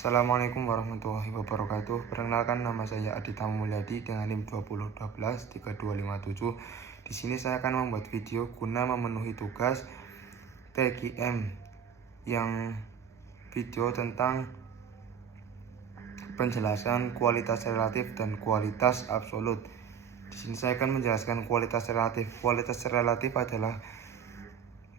Assalamualaikum warahmatullahi wabarakatuh. Perkenalkan, nama saya Adita Mulyadi dengan NIM 2012-3257. Di sini saya akan membuat video guna memenuhi tugas TKM yang video tentang penjelasan kualitas relatif dan kualitas absolut. Di sini saya akan menjelaskan kualitas relatif. Kualitas relatif adalah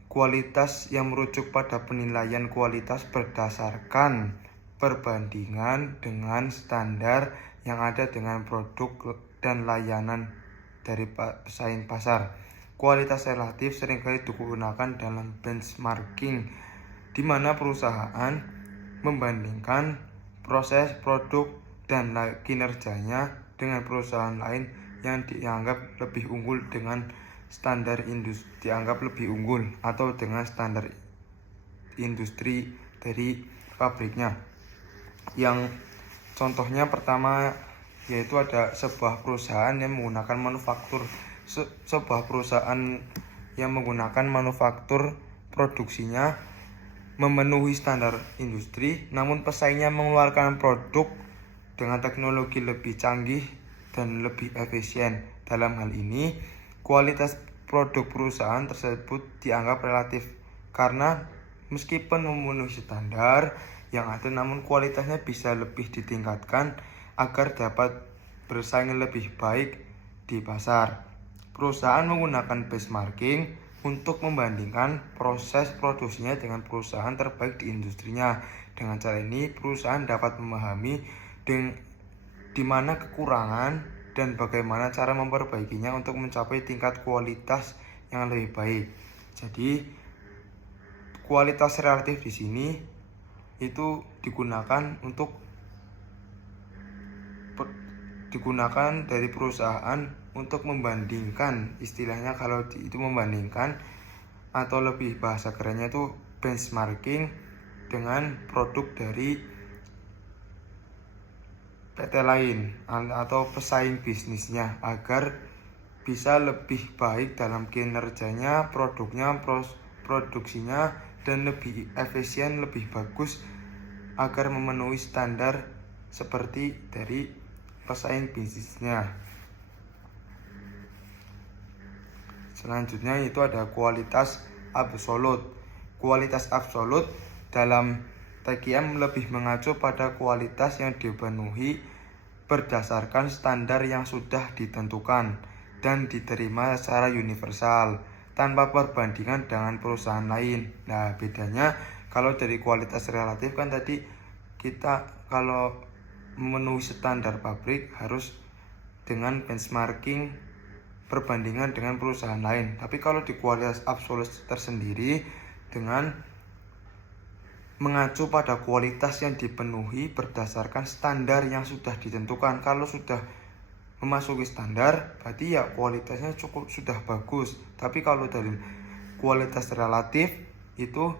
kualitas yang merujuk pada penilaian kualitas berdasarkan perbandingan dengan standar yang ada dengan produk dan layanan dari pesaing pasar. Kualitas relatif seringkali digunakan dalam benchmarking, di mana perusahaan membandingkan proses, produk, dan kinerjanya dengan perusahaan lain yang dianggap lebih unggul dengan standar atau dengan standar industri dari pabriknya. Yang contohnya pertama yaitu ada sebuah perusahaan yang menggunakan manufaktur produksinya memenuhi standar industri, namun pesaingnya mengeluarkan produk dengan teknologi lebih canggih dan lebih efisien. Dalam hal ini, kualitas produk perusahaan tersebut dianggap relatif karena meskipun memenuhi standar yang ada, namun kualitasnya bisa lebih ditingkatkan agar dapat bersaing lebih baik di pasar. Perusahaan menggunakan benchmarking untuk membandingkan proses produksinya dengan perusahaan terbaik di industrinya. Dengan cara ini, perusahaan dapat memahami di mana kekurangan dan bagaimana cara memperbaikinya untuk mencapai tingkat kualitas yang lebih baik. Jadi, kualitas relatif di sini itu digunakan dari perusahaan untuk membandingkan, istilahnya kalau itu membandingkan, atau lebih bahasa kerennya itu benchmarking dengan produk dari PT lain atau pesaing bisnisnya agar bisa lebih baik dalam kinerjanya, produksinya, dan lebih efisien, lebih bagus agar memenuhi standar seperti dari pesaing bisnisnya. Selanjutnya itu ada kualitas absolut. Kualitas absolut dalam TKM lebih mengacu pada kualitas yang dipenuhi berdasarkan standar yang sudah ditentukan dan diterima secara universal tanpa perbandingan dengan perusahaan lain. Nah, bedanya kalau dari kualitas relatif kan tadi kita kalau memenuhi standar pabrik harus dengan benchmarking perbandingan dengan perusahaan lain. Tapi kalau di kualitas absolut tersendiri dengan mengacu pada kualitas yang dipenuhi berdasarkan standar yang sudah ditentukan. Kalau sudah memasuki standar, berarti ya kualitasnya sudah bagus. Tapi kalau dari kualitas relatif itu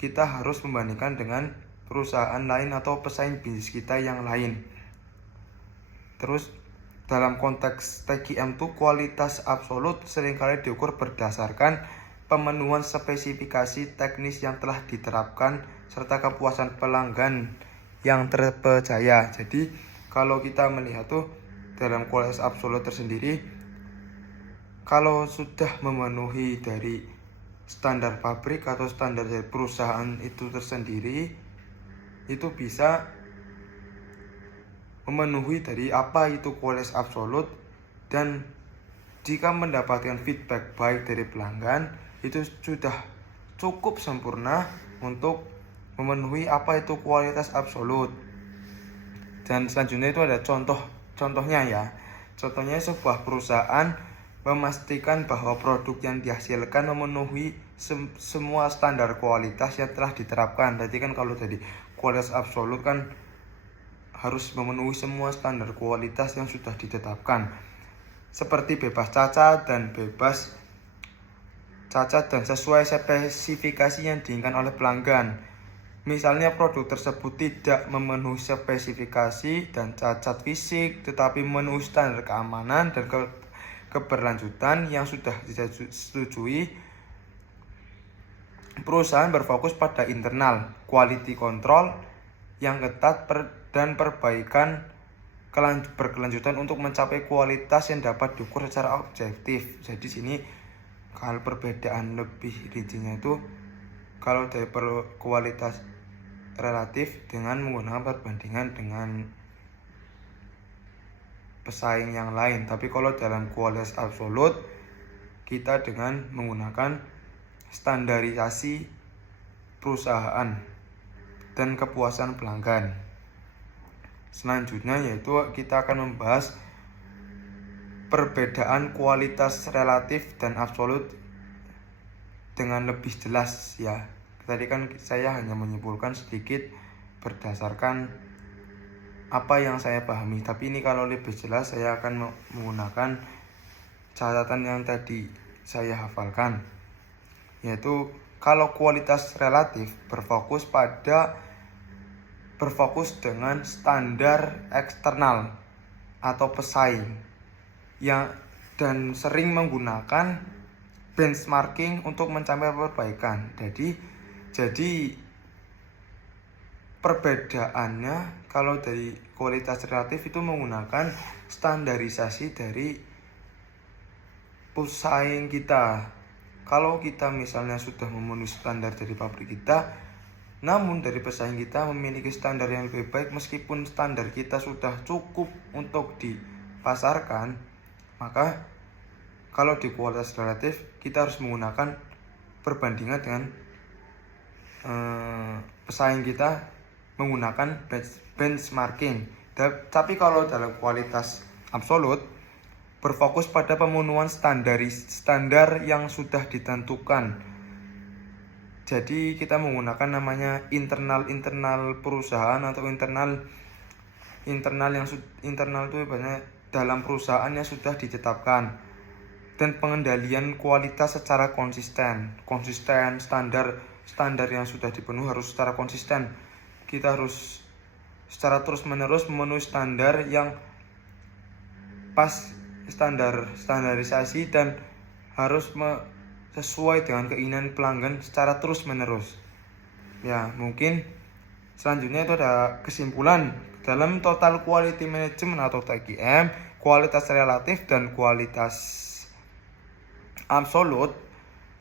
kita harus membandingkan dengan perusahaan lain atau pesaing bisnis kita yang lain. Terus dalam konteks TKM itu kualitas absolut seringkali diukur berdasarkan pemenuhan spesifikasi teknis yang telah diterapkan serta kepuasan pelanggan yang terpercaya. Jadi kalau kita melihat tuh dalam kualitas absolut tersendiri, kalau sudah memenuhi dari standar pabrik atau standar dari perusahaan itu tersendiri, itu bisa memenuhi dari apa itu kualitas absolut, dan jika mendapatkan feedback baik dari pelanggan, itu sudah cukup sempurna untuk memenuhi apa itu kualitas absolut. Dan selanjutnya itu ada contohnya ya. Contohnya sebuah perusahaan memastikan bahwa produk yang dihasilkan memenuhi semua standar kualitas yang telah diterapkan. Tadi kan kalau tadi kualitas absolut kan harus memenuhi semua standar kualitas yang sudah ditetapkan, seperti bebas cacat dan sesuai spesifikasi yang diinginkan oleh pelanggan. Misalnya produk tersebut tidak memenuhi spesifikasi dan cacat fisik, tetapi memenuhi standar keamanan dan keberlanjutan yang sudah disetujui. Perusahaan berfokus pada internal quality control yang ketat dan perbaikan berkelanjutan untuk mencapai kualitas yang dapat diukur secara objektif. Jadi sini kalau perbedaan lebih rincinya itu kalau dari kualitas relatif dengan menggunakan perbandingan dengan pesaing yang lain. Tapi kalau dalam kualitas absolut kita dengan menggunakan standarisasi perusahaan dan kepuasan pelanggan. Selanjutnya yaitu kita akan membahas perbedaan kualitas relatif dan absolut dengan lebih jelas ya. Tadi kan saya hanya menyimpulkan sedikit berdasarkan apa yang saya pahami, tapi ini kalau lebih jelas saya akan menggunakan catatan yang tadi saya hafalkan, yaitu kalau kualitas relatif berfokus dengan standar eksternal atau pesaing dan sering menggunakan benchmarking untuk mencapai perbaikan. Jadi perbedaannya kalau dari kualitas relatif itu menggunakan standarisasi dari pesaing kita. Kalau kita misalnya sudah memenuhi standar dari pabrik kita, namun dari pesaing kita memiliki standar yang lebih baik, meskipun standar kita sudah cukup untuk dipasarkan, maka kalau di kualitas relatif kita harus menggunakan perbandingan dengan pesaing kita menggunakan benchmarking. Tapi kalau dalam kualitas absolut berfokus pada pemenuhan standar yang sudah ditentukan. Jadi kita menggunakan namanya internal perusahaan atau internal itu banyak dalam perusahaan yang sudah ditetapkan, dan pengendalian kualitas secara konsisten standar yang sudah dipenuhi harus secara konsisten. Kita harus secara terus menerus memenuhi standar yang pas, standarisasi, dan harus sesuai dengan keinginan pelanggan secara terus menerus. Ya, mungkin selanjutnya itu ada kesimpulan dalam total quality management atau TQM, kualitas relatif dan kualitas absolut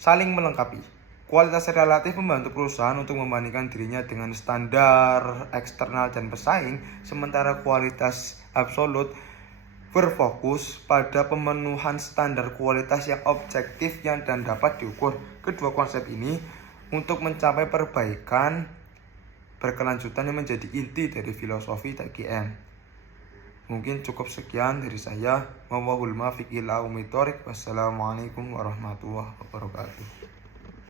saling melengkapi. Kualitas relatif membantu perusahaan untuk membandingkan dirinya dengan standar eksternal dan pesaing, sementara kualitas absolut berfokus pada pemenuhan standar kualitas yang objektif dan dapat diukur. Kedua konsep ini untuk mencapai perbaikan berkelanjutan yang menjadi inti dari filosofi TQM. Mungkin cukup sekian dari saya. Wassalamualaikum warahmatullahi wabarakatuh.